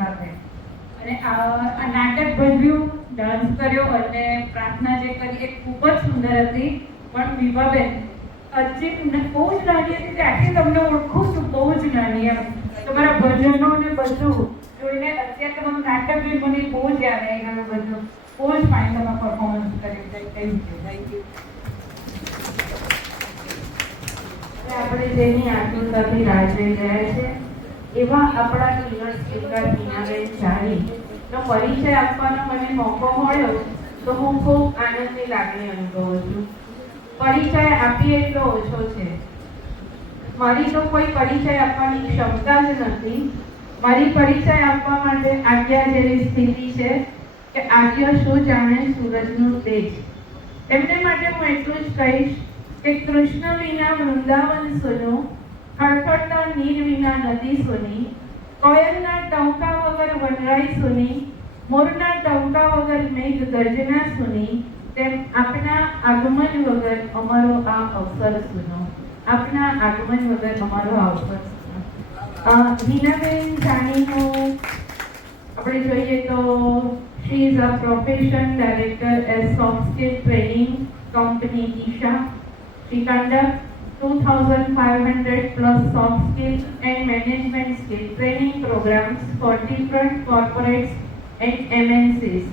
સાથે. અને આ નાટક ભજવ્યું, ડાન્સ કર્યો અને પ્રાર્થના જે કરી એ ખૂબ જ સુંદર હતી. પણ વિભાબેન હજી બહુ જ નાની હતી ત્યાંથી તમને ઓળખું છું, બહુ જ નાની એમ. તમારા ભજનો ને બધું જોઈને અત્યારે તમારું નાટક જોઈ મને બહુ જ યાદ આવી ગયું બધું. બહુ જ ફાઇન તમે પરફોર્મન્સ કર્યું. Thank you. આપણે જેની આતુરતાથી રાહ જોઈ રહ્યા છે એવા આપણા યુનિવર્સ સ્પીકર હિનાબેન જાનીનો પરિચય આપવાનો મને મોકો મળ્યો તો હું ખૂબ આનંદની લાગણી અનુભવું છું. પરિચય આપીએ એટલો ઓછો છે. મારી તો કોઈ પરિચય આપવાની ક્ષમતા જ નથી. મારી પરિચય આપવા માટે આજ્ઞા જેવી સ્થિતિ છે કે આજ્ઞા શું જાણે સૂરજનું તેજ. એમને માટે હું એટલું જ કહીશ કે કૃષ્ણ વિના વૃંદાવન સુનું, ખડખડતા નીર વિના નદી સુની, કોયલના ટંકા વગર વનરાઈ સુની, મોરના ટંકા વગર મેઘ ગર્જના સુની, તેમ આપના આગમન વગર અમારો આ અવસર સુનો. આપના આગમન વગર અમારો આ અવસર સુનો. હિનાબેન જાનીનું આપણે જોઈએ તો she is a profession director as soft skill training company Isha. She conducts 2,500 plus soft skills and management skill training programs for different corporates and MNCs.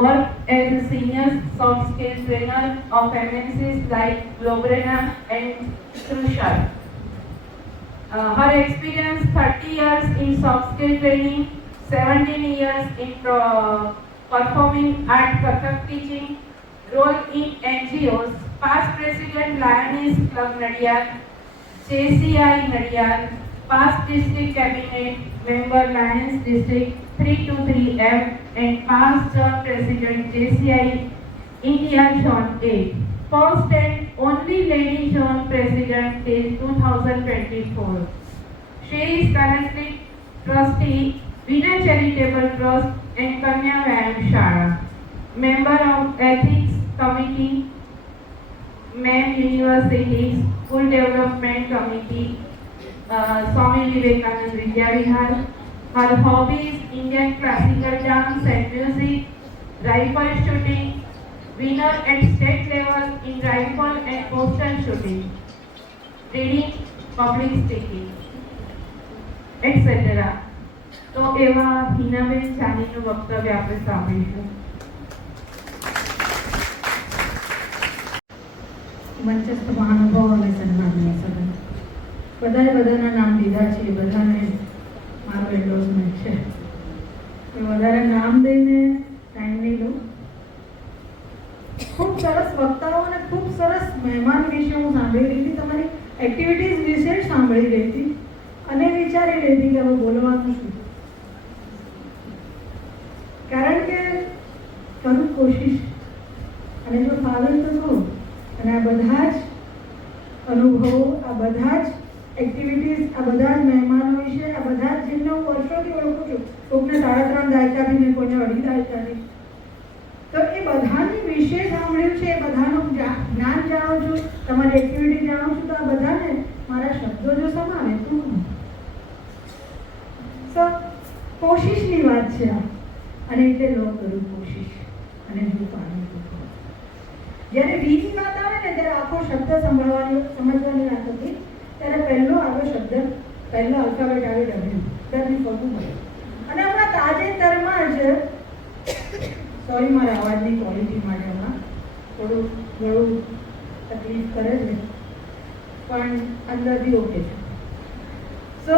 Worked as a senior soft skill trainer of MNCs like Globrena and Crucial. Her experience 30 years in soft skill training, 17 years in performing art Kathak teaching, role in NGOs, past president Lioness Club Nadiyad, JCI Nadiyad, past district cabinet member Lions District 323F and past president JCI India Zone 8. First and only lady zone president till 2024. She is currently trustee Veena Charitable Trust and Kanya Vyayam Shala. Member of Ethics Committee, MEM University, School Development Committee, Swami Vivekananda Vidya Vihar. Her hobbies: Indian classical dance and music, rifle shooting, winner at state level in rifle and postal shooting, reading, public speaking, etc. તો એવા હિનાબેન જાનીનું વક્તવ્ય આપણે સાંભળીશું. મંચસ્થ મહાનુભાવો અને સન્માનીય સદન, બધાના નામ લીધા છે, બધાને મારો એન્ડોર્સમેન્ટ છે. વધારે નામ દઈને ટાઈમ નહીં લઉં. ખૂબ સરસ વક્તાઓ અને ખૂબ સરસ મહેમાન વિશે હું સાંભળી રહી હતી, તમારી એક્ટિવિટીઝ વિશે સાંભળી રહી હતી અને વિચારી રહી હતી કે હવે બોલવાનું શું. કારણ કે કરું કોશિશ અને જો ફાવે તો કહું. અને આ બધા જ અનુભવો, આ બધા જ એક્ટિવિટીઝ, આ બધા જ મહેમાનો વિશે, આ બધા જ જેમને હું વર્ષોથી ઓળખું છું, કોઈને 3.5 દાયકાથી ને કોઈને 2.5 દાયકાથી, તો એ બધાની વિશે સાંભળ્યું છે, એ બધાનું જ્ઞાન જાણું છું, તમારી એક્ટિવિટી જાણું છું. તો આ બધાને મારા શબ્દો જો સમાવે તો કોશિશની વાત છે આ. અને એટલે લો કરું કોશિશ અને હું પાણી કરું. જ્યારે વીની વાત આવે ને ત્યારે આખો શબ્દ સમજવાની વાત હતી. ત્યારે પહેલો આવ્યો શબ્દ, પહેલો અલ્ફાબેટ આવે ડબલ્યુ. ડબલ્યુ ફરવું પડે. અને હમણાં તાજેતરમાં જ, સોરી મારા અવાજની ક્વોલિટી માટે હમણાં થોડું ઘણું તકલીફ કરે છે, પણ અંદરથી ઓકે છે. સો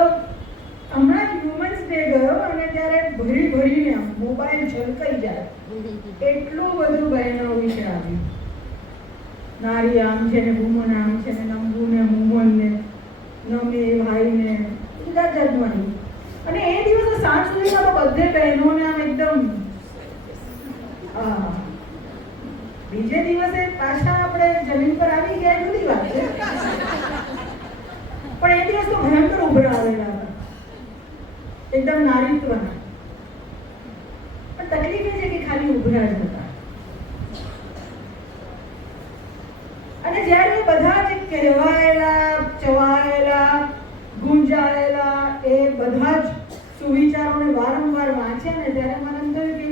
હમણાં જ વુમન્સ ડે ગયો અને ત્યારે ભરીને મોબાઈલ ઝલકાઈ જાય એટલું બધું બહેનો વિશે આવ્યું. નારી આમ છે ને, વુમન આમ છે ને, નમવું ને, વુમન ને, નમે ભાઈ ને, જાત જાતનું. અને એ દિવસે સાંજ સુધીમાં તો બધે બહેનોને આમ એકદમ, બીજે દિવસે પાછા આપણે જમીન પર આવી ગયા બધી વાત છે. પણ એ દિવસ તો ભયંકર ઉભરા આવેલા હતા, એકદમ નારીત્વના. પણ તકલીફ એ છે કે ખાલી ઉભરા જ હતા. અને જ્યારે બધા જ કહેવાયેલા, ચવાયેલા, ગુંજાયેલા એ બધા જ સુવિચારોને વારંવાર વાંચ્યા ને ત્યારે મને એમ થયું કે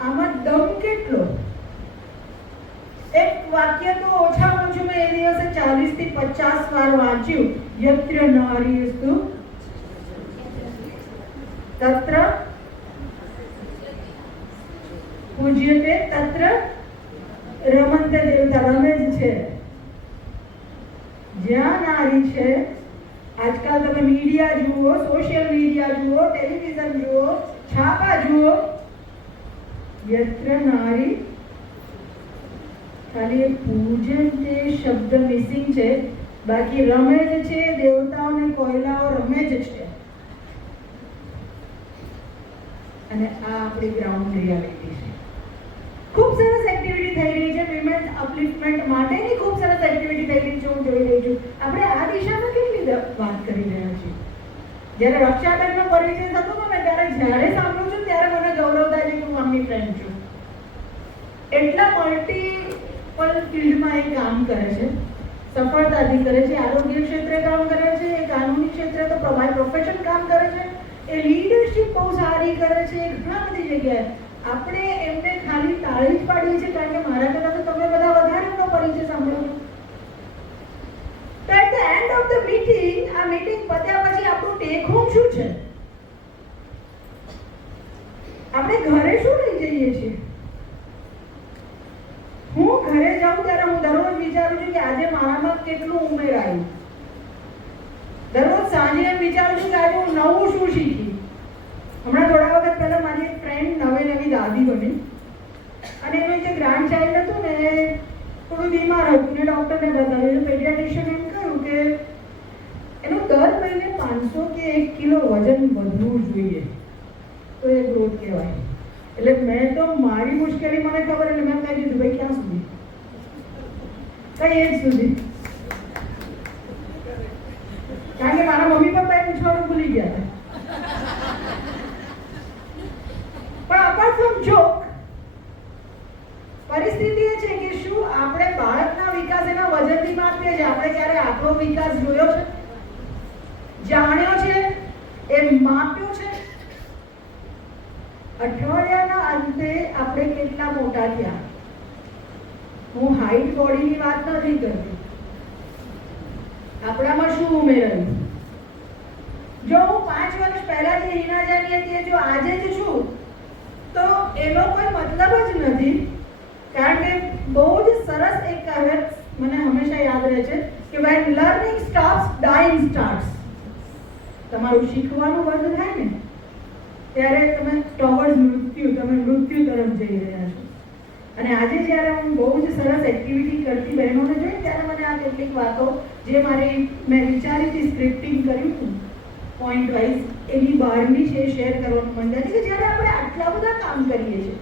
આમાં દમ કેટલો. એક વાક્ય તો ઓછામાં ઓછું મેં એ દિવસે 40 થી 50 વાર વાંચ્યું. યત્ર નારીસ્તુ તત્ર પૂજ્યતે તત્ર રમંતે દેવતા. રમે જ છે જ્યાં નારી છે. આજકાલ તમે મીડિયા જુઓ, સોશિયલ મીડિયા જુઓ, ટેલિવિઝન જુઓ, છાપા જુઓ, યત્ર નારી, ખાલી એ પૂજન તે શબ્દ મિસિંગ છે. બાકી રમે જ છે, દેવતાઓને કોયલાઓ રમે જ છે. અને આ આપણી ગ્રાઉન્ડ રિયાલિટી છે. ખૂબ સરસ એક્ટિવિટી થઈ રહી છે વિમેન અપલિફ્ટમેન્ટ માટેની. ખૂબ સરસ એક્ટિવિટી થઈ રહી છે, હું જોઈ રહી છું. આપણે આ દિશામાં કેટલી વાત કરી રહ્યા છીએ. જ્યારે રક્ષાબંધનનો પરિચય થતો હતો ને ત્યારે જ્યારે સાંભળું છું ત્યારે મને ગૌરવ થાય છે કે હું આમની ફ્રેન્ડ છું. એટલા મલ્ટીપલ ફિલ્ડમાં એ કામ કરે છે, સફળતાથી કરે છે. આરોગ્ય ક્ષેત્રે કામ કરે છે, એ કાનૂની ક્ષેત્રે તો પ્રોફેશન કામ કરે છે, એ લીડરશિપ બહુ સારી કરે છે, ઘણા બધી જગ્યાએ. આપણે એમને ખાલી તાળી જ પાડીએ છીએ કારણ કે મારા કરતાં તો તમે બધા વધારે એમનો પરિચય સાંભળો છો. તો at the end of the meeting, આ મીટિંગ પત્યા પછી આપણું ટેક હોમ શું છે? આપણે ઘરે શું લઈ જઈએ છીએ? હું ઘરે જાઉં ત્યારે હું દરરોજ વિચારું છું કે આજે મારામાં કેટલું ઉમેરાયું. દરરોજ સાંજે એમ વિચારું છું કે આજે હું નવું શું શીખી. હમણાં થોડા વખત પહેલા મારી એક ફ્રેન્ડ નવી દાદી બની અને એનું જે ગ્રાન્ડ ચાઇલ્ડ હતું ને એ થોડું બીમાર હતું ને ડૉક્ટરને બતાવ્યું. પેડિયાટ્રિશિયન એમ કહ્યું કે એનું દર મહિને 500 કે 1 કિલો વજન વધવું જોઈએ તો એ ગ્રોથ કહેવાય. એટલે મેં તો મારી મુશ્કેલી મને ખબર એટલે મેં કહી દીધું ભાઈ ક્યાં સુધી? કઈ એજ સુધી? કારણ કે મારા મમ્મી પપ્પાએ પૂછવાનું ભૂલી ગયા હતા. પણ અપાર્ટ ફ્રોમ જોક, પરિસ્થિતિ એ છે કે શું આપણે બાળકના વિકાસ એના વજનથી માપીએ છીએ? આપણે ક્યારે આપણો વિકાસ જોયો છે, જાણ્યો છે, એ માપ્યો છે? અઠવાડિયાના અંતે આપણે કેટલા મોટા થયા? હું હાઈટ બોડીની વાત નથી કરતી, આપણામાં શું ઉમેરાયું? જો હું 5 વર્ષ પહેલા જે હિના જાની હતી જો આજે જ છું તો એનો કોઈ મતલબ જ નથી. કારણ કે બહુ જ સરસ એક કહેવત મને હંમેશા યાદ રહે છે કે when learning stops, dying starts. તમારું શીખવાનું બંધ થાય ને ત્યારે તમે ટોવર્ડ મૃત્યુ તરફ જઈ રહ્યા છો. અને આજે જ્યારે હું બહુ જ સરસ એક્ટિવિટી કરતી બહેનોને જોઈ ત્યારે મને આ કેટલીક વાતો જે મેં વિચારીથી સ્ક્રિપ્ટિંગ કર્યું હતું પોઈન્ટ વાઇઝ એની બહારની છે શેર કરવાનું મન થાય છે કે જ્યારે આપણે આટલા બધા કામ કરીએ છીએ,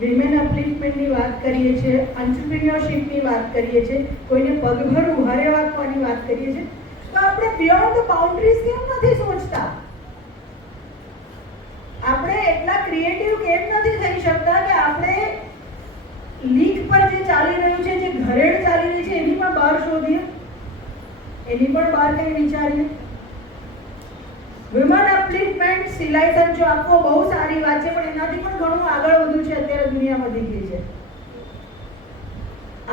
વિમેન અપલિફ્ટમેન્ટની વાત કરીએ છીએ, એન્ટરપ્રિન્યોરશિપની વાત કરીએ છીએ, કોઈને પગભર ઉભારે રાખવાની વાત કરીએ છીએ, તો આપણે બિયોન્ડ ધ બાઉન્ડ્રીઝ કેમ નથી સોચતા? આપણે એટલા ક્રિએટિવ કેમ નથી થઈ શકતા કે આપણે લીક પર જે ચાલી રહ્યું છે, જે ઘરેડ ચાલી રહી છે એની પણ બહાર શોધીએ, એની પણ બહાર કંઈ વિચારીએ? વિમેન અપલિફ્ટમેન્ટ સિલાઈ સંચો આપવો બહુ સારી વાત છે, પણ એનાથી પણ ઘણું આગળ વધ્યું છે. અત્યારે દુનિયા વધી ગઈ છે.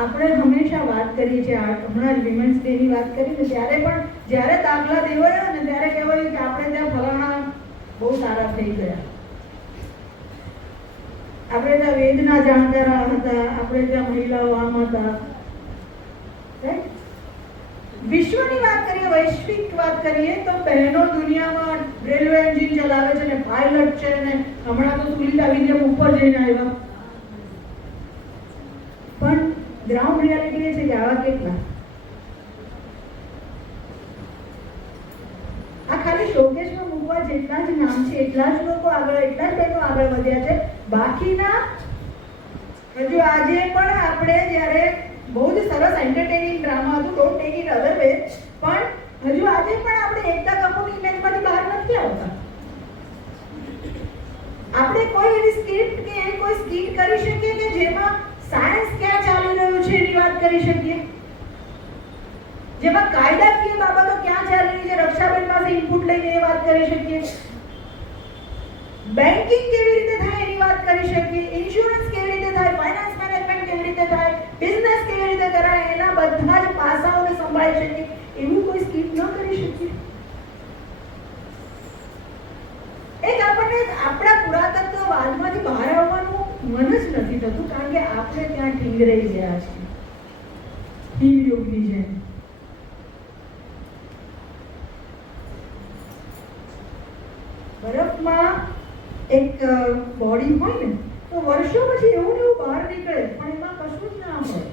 આપણે હંમેશા વાત કરીએ છીએ, હમણાં જ વિમેન્સ ડે ની વાત કરી ને ત્યારે પણ જ્યારે દાખલા દેવાયા ને ત્યારે કહેવાયું કે આપણે ત્યાં ફલાણા બહુ સારા થઈ ગયા, આપણે ત્યાં વેદના જાણકાર હતા, આપણે ત્યાં મહિલાઓ આમ હતા. વિશ્વની વાત કરીએ, વૈશ્વિક વાત કરીએ તો બહેનો દુનિયામાં રેલવે એન્જિન ચલાવે છે ને પાયલટ છે ને હમણાં તો સુનિતા વિલિયમ ઉપર જઈને આવ્યા. પણ ગ્રાઉન્ડ રિયાલિટી એ છે કે આવા કેટલા? આ ખાલી શોકેસમાં મૂકવા જેટલા જ નામ છે એટલા જ લોકો આગળ, એટલા જ બહેનો આગળ વધ્યા છે. બાકીના હજુ આજે પણ આપણે જ્યારે બહુ જ સરસ એન્ટરટેનિંગ ડ્રામા હતું, don't take it other way, પણ હજુ આજે પણ આપણે એકતા કપૂરની ઇમેજમાંથી બહાર નથી આવતા. આપણે કોઈ એવી સ્ક્રિપ્ટ કે એવી કોઈ સ્કીટ કરી શકીએ કે જેમાં સાયન્સ ક્યાં ચાલી રહ્યું છે એની વાત કરી શકીએ, જેમાં કાયદાકીય બાબતો ક્યાં ચાલી રહી છે, રક્ષાબેન પાસે ઇનપુટ લઈને એ વાત કરી શકીએ. બેન્કિંગ કેવી રીતે થાય એની વાત કરી શકીએ, ઇન્સ્યોરન્સ કેવી રીતે થાય, ફાઇનાન્સ મેનેજમેન્ટ કેવી રીતે થાય, બિઝનેસ કેવી રીતે કરાય, એના બધા જ પાસાઓને સંભાળી શકીએ એવું કોઈ સ્કીમ ન કરી શકીએ. એક આપણને આપણા પુરાતત્વવાદમાંથી બહાર આવવાનું મન જ નથી થતું, કારણ કે આપણે ત્યાં ઠીંગરાઈ ગયા છીએ હિમયુગની જેમ. બરફમાં એક બોડી હોય ને તો વર્ષો પછી એવું ને એવું બહાર નીકળે પણ એમાં કશું જ ના હોય.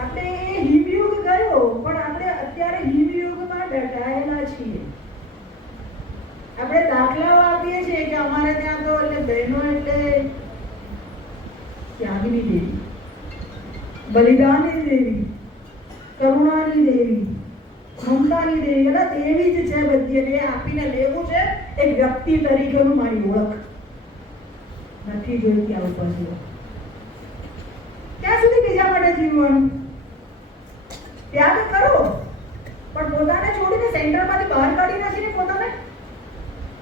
આપણે એ હિમયુગ ગયો પણ આપણે અત્યારે હિમયુગમાં દટાયેલા છીએ. આપણે દાખલાઓ આપીએ છીએ કે અમારે ત્યાં તો એટલે બહેનો એટલે ત્યાગની દેવી, બલિદાનની દેવી, કરુણાની દેવી, મમતાની દેવી, એટલે દેવી જ છે બધી, અને એ આપીને લેવું છે એક વ્યક્તિ તરીકેનું મારી ઓળખ નથી જોઈતી. આવું પાછું ક્યાં સુધી બીજા માટે જીવવાનું? ત્યાગ કરો પણ પોતાને છોડીને સેન્ટરમાંથી બહાર કાઢી નાખીને પોતાને.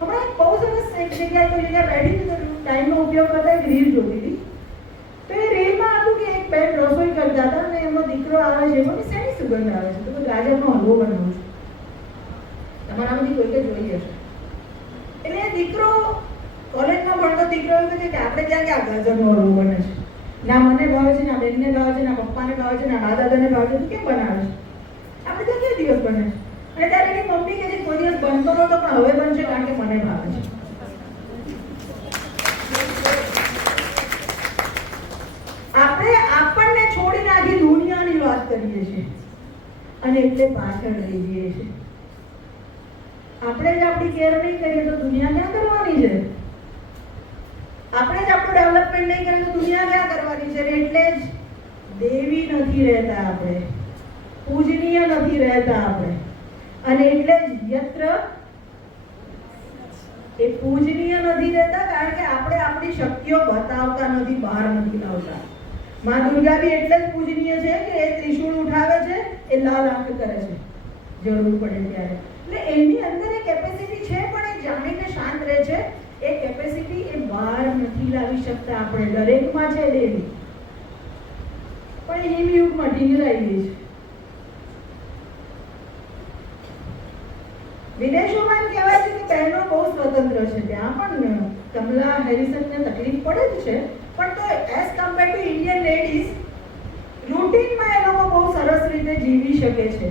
હમણાં બહુ સરસ એક જગ્યાએ કોઈ જગ્યાએ બેઠી ટાઈમનો ઉપયોગ કરતા એક રીલ જોતી હતી. તો એ રીલમાં હતું કે એક બેન રસોઈ કરતા હતા અને એમનો દીકરો આવે છે, એમાં શેની સુગંધ આવે છે? તો ગાજરનો હલવો બનાવું છું. તમારામાંથી કોઈકે જોઈ હશે. એટલે એ દીકરો કોલેજમાં ભણતો દીકરો એવું કહે કે આપણે ત્યાં ક્યાં ગાજરનો હલવો બને છે? ના મને ભાવે છે, ના બેનને ભાવે છે, ના પપ્પાને ભાવે છે, ના દાદાને ભાવે છે. તું કેમ બનાવે છે? આપણે ત્યાં કે દિવસ બને છે. અને ત્યારે એની મમ્મી કહે છે કોઈ દિવસ બનતો નહોતો પણ હવે બનશે કારણ કે મને ભાવે છે. આપણે આપણને છોડીને આખી દુનિયાની વાત કરીએ છીએ અને એટલે પાછળ રહી જઈએ છીએ. આપણે જ આપણી કેર નહીં કરીએ તો દુનિયા ક્યાં કરવાની છે? આપણે જ આપણું ડેવલપમેન્ટ નહીં કરીએ તો દુનિયા ક્યાં કરવાની છે? એટલે જ દેવી નથી રહેતા આપણે, પૂજનીય નથી રહેતા આપણે. અને એટલે જ યત્ર એ પૂજનીય નથી રહેતા કારણ કે આપણે આપણી શક્તિઓ બતાવતા નથી, બહાર નથી લાવતા. માં દુર્ગા બી એટલે જ પૂજનીય છે કે એ ત્રિશૂળ ઉઠાવે છે, એ લાલ આંખ કરે છે જરૂર પડે ત્યારે. એટલે એની અંદર એ કેપેસિટી છે પણ એ જાણીને શાંત રહે છે. એ કેપેસિટી એ બહાર નથી લાવી શકતા આપણે. દરેકમાં છે દેવી પણ એ હિમયુગમાં ઢીંગરાઈ ગઈ છે. વિદેશોમાં એમ કહેવાય છે કે બહેનો બહુ સ્વતંત્ર છે. ત્યાં પણ કમલા હેરિસનને તકલીફ પડે જ છે પણ તો as compare to Indian ladies રૂટીનમાં એ લોકો બહુ સરસ રીતે જીવી શકે છે.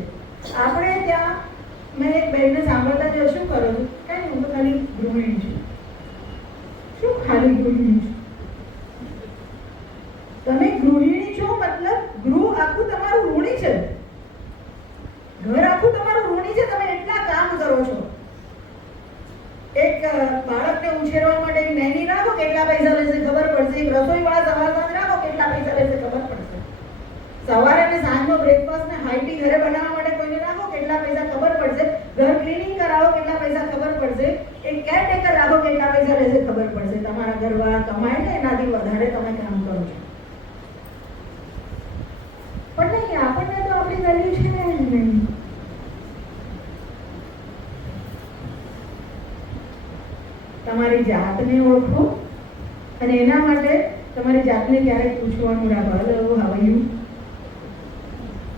આપણે ત્યાં મેં એક બહેનને સાંભળતા જ શું કરો છો? કાંઈ હું તો ખાલી ગૃહિણી છું. શું ખાલી ગૃહિણી છું? તમે ગૃહિણી છો મતલબ ગૃહ આખું તમારું ઋણી છે, ઘર આખું તમારું ઋણી છે. તમે એટલા કામ કરો છો. એક બાળકને ઉછેરવા માટે એક નૈની રાખો કેટલા પૈસા લેશે ખબર પડશે. એક રસોઈવાળા સવાર સાંજ રાખો કેટલા પૈસા લેશે ખબર પડશે. સવારે અને સાંજનો બ્રેકફાસ્ટ ને હાઈટી ઘરે બનાવવા માટે કોઈને રાખો કેટલા પૈસા ખબર પડશે. ઘર ક્લીનિંગ કરાવો કેટલા પૈસા ખબર પડશે. એક કેરટેકર રાખો કેટલા પૈસા લેશે ખબર પડશે. તમારા ઘરવાળા કમાય ને એનાથી વધારે તમે કામ કરો છો. પણ નહીં, આપણને તો આપણી વેલ્યુ છે ને નહીં. તમારી જાતને ઓળખો અને એના માટે તમારી જાતને ક્યારેક પૂછવાનું રાખો, હેલો હાઉ આર યુ.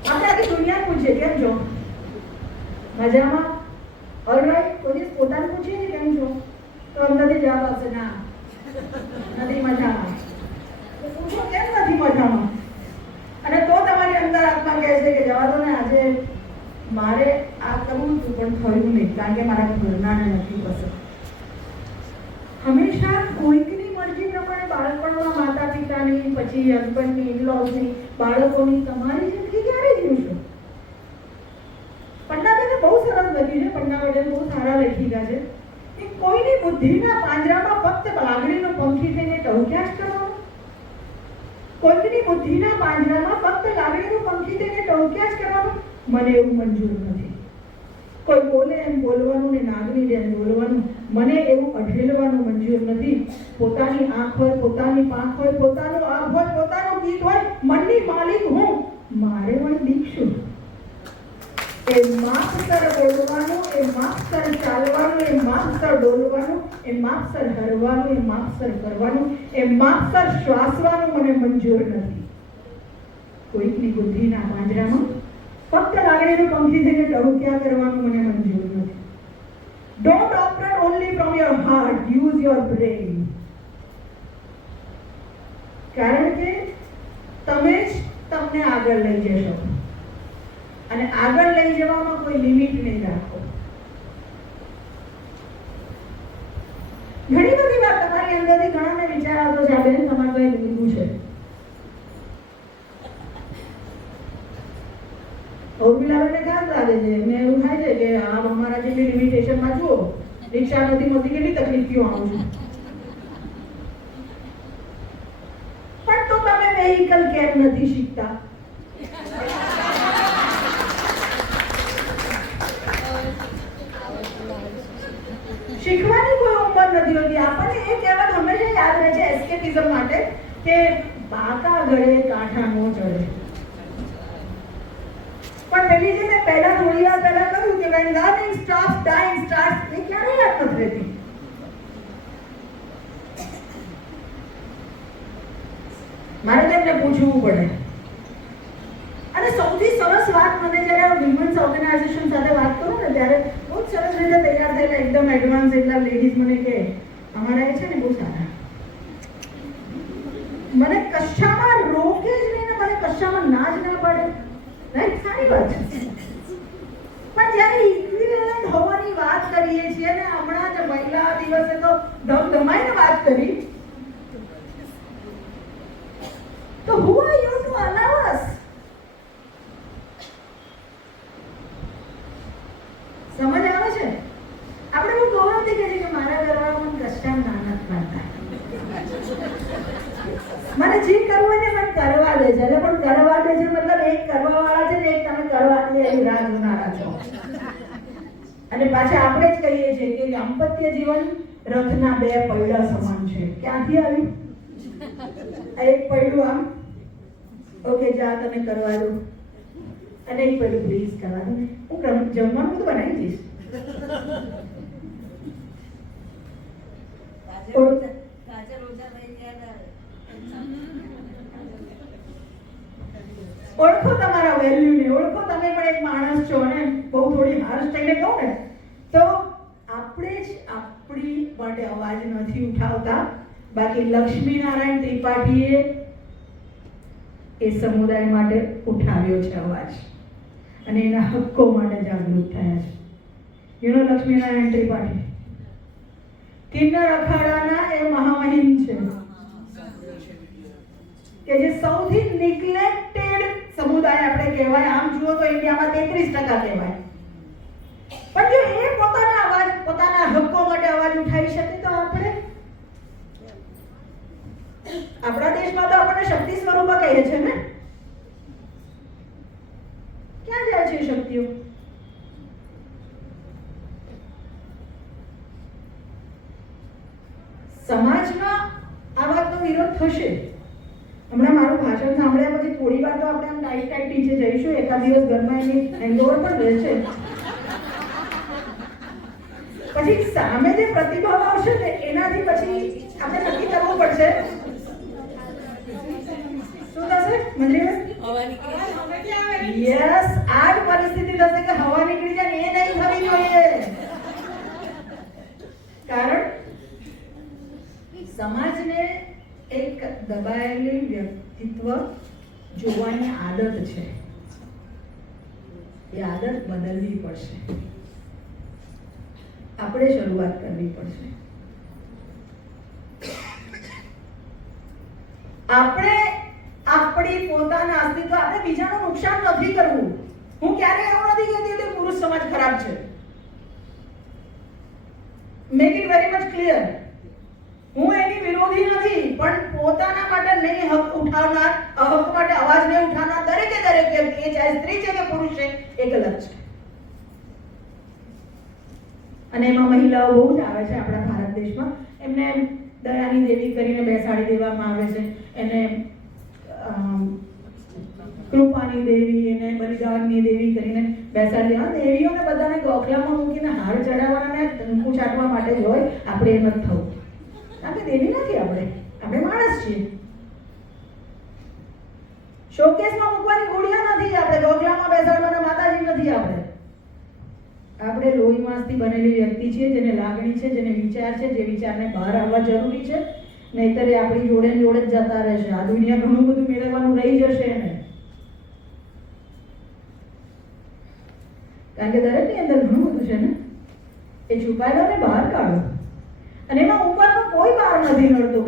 આપણે આખી દુનિયા પૂછીએ કેમ છો, મજામાં, ઓલરાઈટ. કોઈ દિવસ પોતાને પૂછીએ ને કેમ છો તો અંદરથી જવાબ આવશે ના નથી મજામાં. તો પૂછો કેમ નથી મજામાં અને તો તમારી અંદર આત્મા કહે છે કે જવા દો ને આજે મારે આ કરવું હતું પણ થયું નહીં કારણ કે મારા ઘરનાને નથી પસંદ. હંમેશા કોઈકની મરજી પ્રમાણે બાળપણમાં માતા પિતાની, પછી હસબન્ડની, ઇનલોઝની, બાળકોની તમારી જિંદગી ક્યારે જીવશો? પન્નાબેને બહુ સરસ લખ્યું છે. પન્નાબેન બહુ સારા લેખિકા છે કે કોઈની બુદ્ધિના પાંજરામાં ફક્ત લાગણીનો પંખી થઈને ટહુક્યા જ કરવાનું. કોઈકની બુદ્ધિના પાંજરામાં ફક્ત લાગણીનું પંખી થઈને ટહુક્યા જ કરવાનું મને એવું મંજૂર નથી. કોઈ બોલે એમ બોલવાનું ને નાગની જેમ બોલવાનું મને એવું અઢેલવાનું મંજૂર નથી. પોતાની આંખ હોય, પોતાની પાંખ હોય, પોતાનું આગ હોય, પોતાનું ગીત હોય, મનની માલિક હું. મારે પણ દીક શું? એ માપસર બોલવાનું, એ માપસર ચાલવાનું, એ માપસર ડોલવાનું, એ માપસર હરવાનું, એ માપસર કરવાનું, એ માપસર શ્વાસવાનું મને મંજૂર નથી. કોઈકની બુદ્ધિના પાંજરામાં ફક્ત લાગણીનું પંખી થઈને ટહુક્યા કરવાનું મને મંજૂર નથી. Don't operate only from your heart, use your brain. કારણ કે તમે જ તમને આગળ લઈ જશો અને આગળ લઈ જવામાં કોઈ લિમિટ નહીં રાખો. ઘણી બધી વાર તમારી અંદરથી ઘણાને વિચાર આવતો છે, આ બેન તમારે કઈ લીધું છે. ઓરબિલાને ખાસ લાગે છે, એમને એવું થાય છે કે આ અમારા જેટલી લિમિટેશનમાં જુઓ, રિક્ષા નથી મળતી, કેટલી તકલીફથી આવું છું. પણ તો તમે વેહિકલ કેમ નથી શીખતા? શીખવાની કોઈ ઉંમર નથી હોતી. આપણને એ કહેવત હંમેશા યાદ રહે છે એસ્કેપિઝમ માટે કે બાકા ગળે કાંઠા નો ચડે. પણ પેલી જે મેં પહેલા થોડી વાર પહેલા કહ્યું કે when learning stops, dying starts, એ ક્યારે યાદ નથી રહેતી. મારે તેમને પૂછવું પડે. અને સૌથી સરસ વાત મને જ્યારે વિમેન્સ ઓર્ગેનાઇઝેશન સાથે વાત કરું ને ત્યારે બહુ જ સરસ રીતે તૈયાર થયેલા એકદમ એડવાન્સ એટલા લેડીઝ મને કહે અમારા એ છે ને બહુ સારા, મને કશામાં રોકે જ નહીં ને મને કશામાં ના જ ના પડે. રાઈટ, સારી વાત છે. પણ જ્યારે ઇક્વિવેલન્ટ હોવાની વાત કરીએ છીએ ને, હમણાં જ મહિલા દિવસે તો ધમધમાઈને વાત કરી, તો who are you to allow us? સમજ આવે છે? આપણે બહુ ગૌરવથી કહીએ કે મારા ઘરવાળા મને કષ્ટા નાના પાડતા, મને જે કરવું ને મને કરવા દે છે. એટલે પણ કરવા દે છે મતલબ એક કરવા વાળા છે ને એક તમે કરવા દે એવી રાહ જોનારા છો. અને પાછા આપણે જ કહીએ છીએ કે દાંપત્ય જીવન રથના બે પૈડા સમાન છે. ક્યાંથી આવ્યું? એક પૈડું આમ ઓકે જા તમે કરવા દો, અને એક પૈડું પ્લીઝ કરવા દો, હું જમવાનું બધું બનાવી દઈશ. ઓળખો તમારા વેલ્યુને, ઓળખો તમે પણ એક માણસ છો. ને બહુ થોડી હાર્શ થઈને કહું ને તો આપણે જ આપણી માટે અવાજ નથી ઉઠાવતા. બાકી લક્ષ્મીનારાયણ ત્રિપાઠીએ એ સમુદાય માટે ઉઠાવ્યો છે અવાજ અને એના હક્કો માટે જાગૃત થયા છે. યુ નો લક્ષ્મીનારાયણ ત્રિપાઠી કિન્નર અખાડાના એ મહામહિમ છે કે જે સૌથી નિગ્લેક્ટેડ સમુદાય આપણે કહેવાય. આમ જુઓ તો ઇન્ડિયામાં 33% કહેવાય. પણ જો એ પોતાના અવાજ, પોતાના હક્કો માટે અવાજ ઉઠાવી શકે તો આપણે આપણા દેશમાં તો આપણને શક્તિ સ્વરૂપ કહીએ છે ને. ક્યાં જાય છે શક્તિઓ? સમાજમાં આ વાતનો વિરોધ થશે. હમણાં મારું ભાષણ સાંભળ્યા પછી થોડી વાર તો આપણે આમ ટાઈટ નીચે જઈશું. એકાદ દિવસ ઘરમાં એની હેંગઓવર પણ રહેશે. પછી સામે જે પ્રતિભાવ આવશે ને એનાથી પછી આપણે નક્કી કરવું પડશે શું થશે. મંજરીબેન, યસ, આ જ પરિસ્થિતિ થશે કે હવા નીકળી જાય. એ નહીં થવી જોઈએ. કારણ સમાજને એક દબાયેલી વ્યક્તિત્વ જોવાની આદત છે. એ આદત બદલવી પડશે. આપણે શરૂઆત કરવી પડશે. આપણે આપણી પોતાના અસ્તિત્વ, આપણે બીજાનું નુકસાન નથી કરવું. હું ક્યારેય એવું નથી કહેતી કે પુરુષ સમાજ ખરાબ છે. Make it very much clear. હું એની વિરોધી નથી, પણ પોતાના માટે નહીં હક ઉઠાવનાર, હક માટે અવાજ નહીં ઉઠાવનાર દરેકે દરેક વ્યક્તિ, એ ચાહે સ્ત્રી છે કે પુરુષ છે, એ ગલત છે. અને એમાં મહિલાઓ બહુ જ આવે છે આપણા ભારત દેશમાં. એમને દયાની દેવી કરીને બેસાડી દેવામાં આવે છે. એને કૃપાની દેવી અને બલિદાનની દેવી કરીને બેસાડી. હા, દેવીઓને બધાને ગોખલામાં મૂકીને હાર ચડાવવાના ને કંકુ ચાટવા માટે જ હોય. આપણે એમ જ થવું, કારણ કે દેવી નથી, આપણે માણસ છીએ. શોકેસમાં મૂકવાની ગુડિયા નથી આપણે, ગોખલામાં બેસાડવાના માતાજી નથી આપણે લોહી માંસથી બનેલી વ્યક્તિ છીએ, જેને લાગણી છે, જેને વિચાર છે, જે વિચારને બહાર આવવા જરૂરી છે. નહીતર એ આપણી જોડે જ જતા રહેશે. આ દુનિયા ઘણું બધું મેળવવાનું રહી જશે એને, કારણ કે દરેકની અંદર ઘણું બધું છે ને, એ છુપાયેલાને બહાર કાઢો. અને એમાં ઉંમરનો કોઈ બહાર નથી નડતો.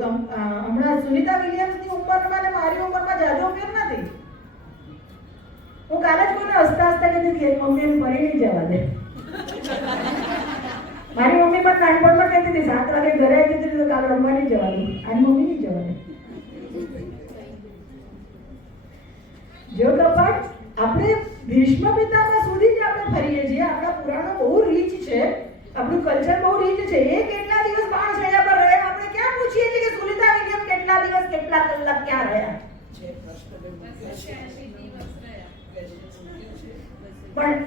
હમણાં સુનિતા વિલિયમ્સની ઉંમરમાં અને મારી ઉંમરમાં જાજો ફેર નથી. હું કાલે જ કોઈને હસતા કહેતી હતી, મમ્મી એમ ફરી નહીં જવા દે. મારી મમ્મી પણ નાનપણમાં કહેતી હતી 7 વાગે ઘરે આવી જતી તો કાલ રમવા નહીં જવાનું. આની મમ્મી નહીં જવાનું. જો કપાટ આપણે ભીષ્મ પિતામહ સુધી જ આપણે ફરીએ છીએ. આપણા પુરાણો બહુ રીચ છે, આપણું કલ્ચર બહુ રીચ છે. એ કેટલા દિવસ બાણ શૈયા પર રહ્યા, આપણે ક્યાં પૂછીએ છીએ કે સુનિતા વિલિયમ કેટલા દિવસ કેટલા કલાક ક્યાં રહ્યા? પણ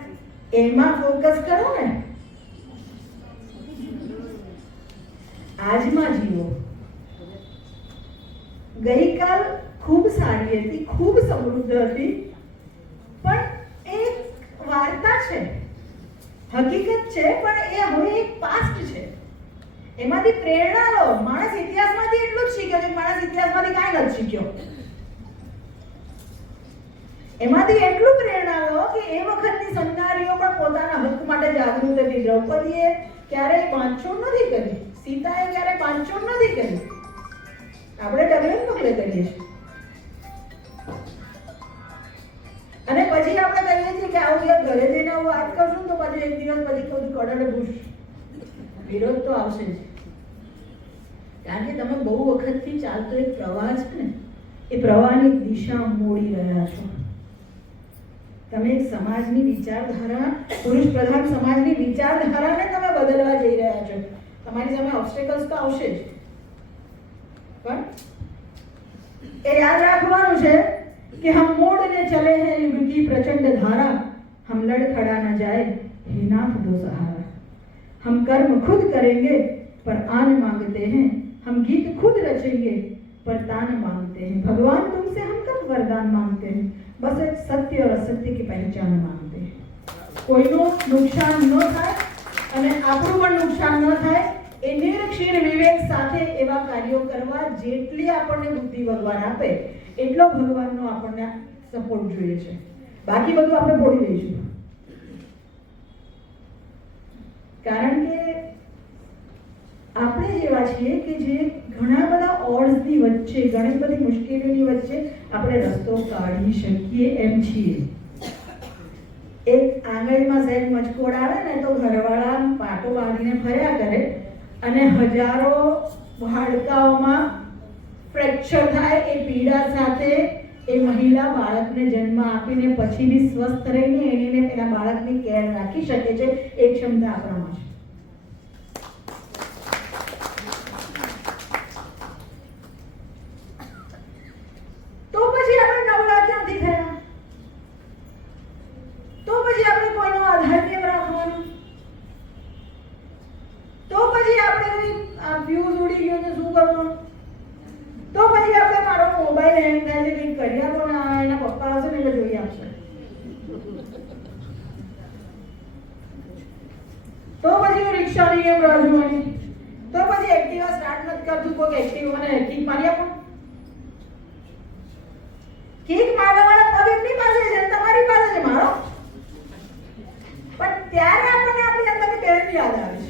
એમાં ફોકસ કરો ને, આજમાં જીવો. ગઈકાલ ખૂબ સારી હતી, ખૂબ સમૃદ્ધ હતી, પણ એક વાર્તા છે, હકીકત છે, પણ એ હવે એક પાસ્ટ છે. એમાંથી પ્રેરણા લો. માણસ ઇતિહાસમાંથી એટલું જ શીખ્યો છે, માણસ ઇતિહાસમાંથી કાંઈ નથી શીખ્યો. એમાંથી એટલું પ્રેરણા લો કે એ વખતની સંનારીઓ પણ પોતાના હક માટે જાગૃત હતી. દ્રૌપદીએ ક્યારેય બાંધછોડ નથી કરી, સીતાએ ક્યારેય બાંધછોડ નથી કરી. આપણે ડગલે પગલે કરીએ છીએ. અને પછી આપણે કહીએ છીએ કે આવું યાર ઘરે જઈને આવું વાત કરશું તો પછી એક દિવસ પછી કહું કડડે ભૂસ વિરોધ તો આવશે જ. કારણ કે તમે બહુ વખતથી ચાલતો એક પ્રવાહ છે ને, એ પ્રવાહની દિશા મોડી રહ્યા છો. તમે એક સમાજની વિચારધારા, પુરુષ પ્રધાન સમાજની વિચારધારાને તમે બદલવા જઈ રહ્યા છો. તમારી સામે ઓબ્સ્ટેકલ્સ તો આવશે જ, પણ એ યાદ રાખવાનું છે कि हम मोड़ने चले हैं युग की प्रचंड धारा, हम लड़ खड़ा न जाए हे नाथ दो सहारा. हम कर्म खुद करेंगे पर आन मांगते हैं, हम गीत खुद रचेंगे पर तान मांगते हैं. भगवान तुमसे हम कब वरदान मांगते हैं, बस एक सत्य और असत्य की पहचान मांगते हैं. કોઈનું નુકસાન ન થાય અને આપણું પણ નુકસાન ન થાય એ નિરક્ષીર વિવેક સાથે એવા કાર્યો કરવા જેટલી આપણને બુદ્ધિ ભગવાન આપે એટલો ભગવાનનો આપણને સપોર્ટ જોઈએ છે. બાકી બધું આપણે ભોળી લઈશું. કારણ કે આપણે જેવા છીએ કે જે ઘણા બધા ઓડ્સની વચ્ચે, ઘણી બધી મુશ્કેલીઓની વચ્ચે આપણે રસ્તો કાઢી શકીએ એમ છીએ. એક આંગળીમાં સહેજ મચકોડ આવે ને તો ઘરવાળા પાટો બાંધીને ફર્યા કરે અને હજારો હાડકાઓમાં ફ્રેક્ચર થાય. એ પીડા સાથે એ મહિલા બાળકને જન્મ આપીને પછી બી સ્વસ્થ રહીને એને પેલા બાળકની કેર રાખી શકે છે. એ ક્ષમતા આપણામાં છે. તો પછી આપણે નવરા ક્યાંથી થયા? તો પછી આપણે કોઈનો આધાર કેમ રાખવાનો? તો પછી આપણે ફ્યુઝ ઉડી ગયો છે શું કરવાનું? તો પછી આપણે મારો મોબાઈલ હેંગ થાય છે કંઈક કરી આપો ને, એના પપ્પા હશે ને એટલે જોઈ આપશે. તો પછી હું રિક્ષાની એમ રાહ જોવાની. તો પછી એક્ટિવા સ્ટાર્ટ નથી કરતું, કોઈ એક્ટિવા મને કિક મારી આપો. કિક મારવાવાળા પગ એમની પાસે છે, તમારી પાસે છે મારો. પણ ત્યારે આપણને આપણી અંદરની બહેન યાદ આવે છે.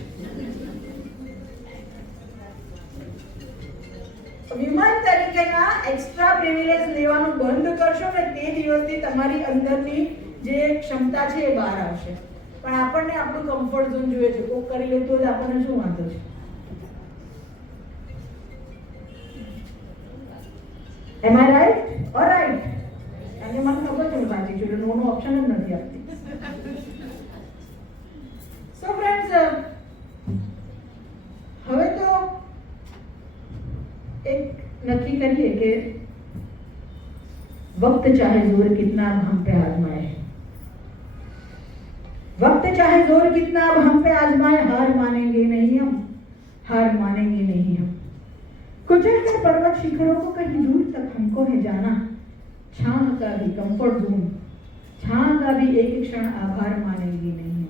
વિમાન તરીકેના એક્સ્ટ્રા પ્રિવિલેજ લેવાનું બંધ કરશો ને તે દિવસથી તમારી અંદરની જે ક્ષમતા છે એ બહાર આવશે. પણ આપણને આપણું કમ્ફર્ટ ઝોન જોઈએ છે. કોક કરી લેતું હોય તો આપણને શું વાંધો છે? એમ આઈ રાઈટ? ઓલરાઈટ. અને મને ખબર છે હું સાચી છું, એટલે નોનો ઓપ્શન જ નથી આપતી. સો ફ્રેન્ડ્સ, હવે તો એક નક્કી કરીએ કે वक्त चाहे जोर कितना अब हम पे आजमाए, वक्त चाहे जोर कितना अब हम पे आजमाए, हार मानेंगे नहीं हम, हार मानेंगे नहीं हम। कुचल कर पर्वत शिखरों को कहीं दूर तक हमको है जाना, छां का भी कंफर्ट जोन, छां का भी एक क्षण आभार मानेंगे नहीं हम।